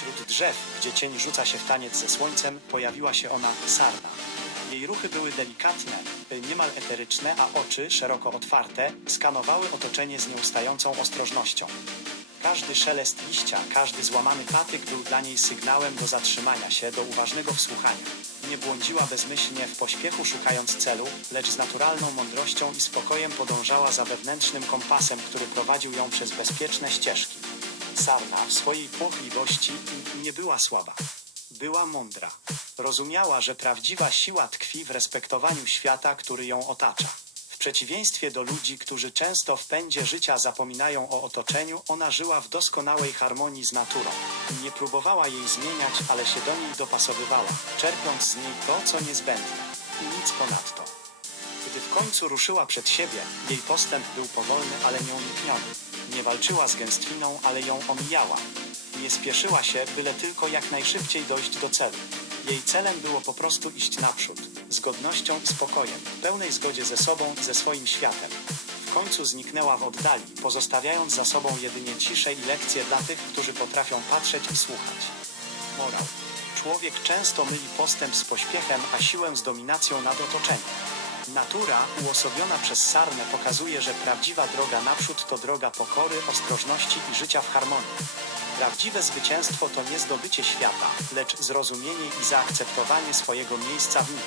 Wśród drzew, gdzie cień rzuca się w taniec ze słońcem, pojawiła się ona, sarna. Jej ruchy były delikatne, niemal eteryczne, a oczy, szeroko otwarte, skanowały otoczenie z nieustającą ostrożnością. Każdy szelest liścia, każdy złamany patyk był dla niej sygnałem do zatrzymania się, do uważnego wsłuchania. Nie błądziła bezmyślnie w pośpiechu szukając celu, lecz z naturalną mądrością i spokojem podążała za wewnętrznym kompasem, który prowadził ją przez bezpieczne ścieżki. Sarna w swojej płochliwości nie była słaba. Była mądra. Rozumiała, że prawdziwa siła tkwi w respektowaniu świata, który ją otacza. W przeciwieństwie do ludzi, którzy często w pędzie życia zapominają o otoczeniu, ona żyła w doskonałej harmonii z naturą. Nie próbowała jej zmieniać, ale się do niej dopasowywała, czerpiąc z niej to, co niezbędne. I nic ponadto. Gdy w końcu ruszyła przed siebie, jej postęp był powolny, ale nieunikniony. Nie walczyła z gęstwiną, ale ją omijała. Nie spieszyła się, byle tylko jak najszybciej dojść do celu. Jej celem było po prostu iść naprzód, z godnością i spokojem, w pełnej zgodzie ze sobą ze swoim światem. W końcu zniknęła w oddali, pozostawiając za sobą jedynie ciszę i lekcje dla tych, którzy potrafią patrzeć i słuchać. Morał. Człowiek często myli postęp z pośpiechem, a siłę z dominacją nad otoczeniem. Natura, uosobiona przez sarnę, pokazuje, że prawdziwa droga naprzód to droga pokory, ostrożności i życia w harmonii. Prawdziwe zwycięstwo to nie zdobycie świata, lecz zrozumienie i zaakceptowanie swojego miejsca w nim.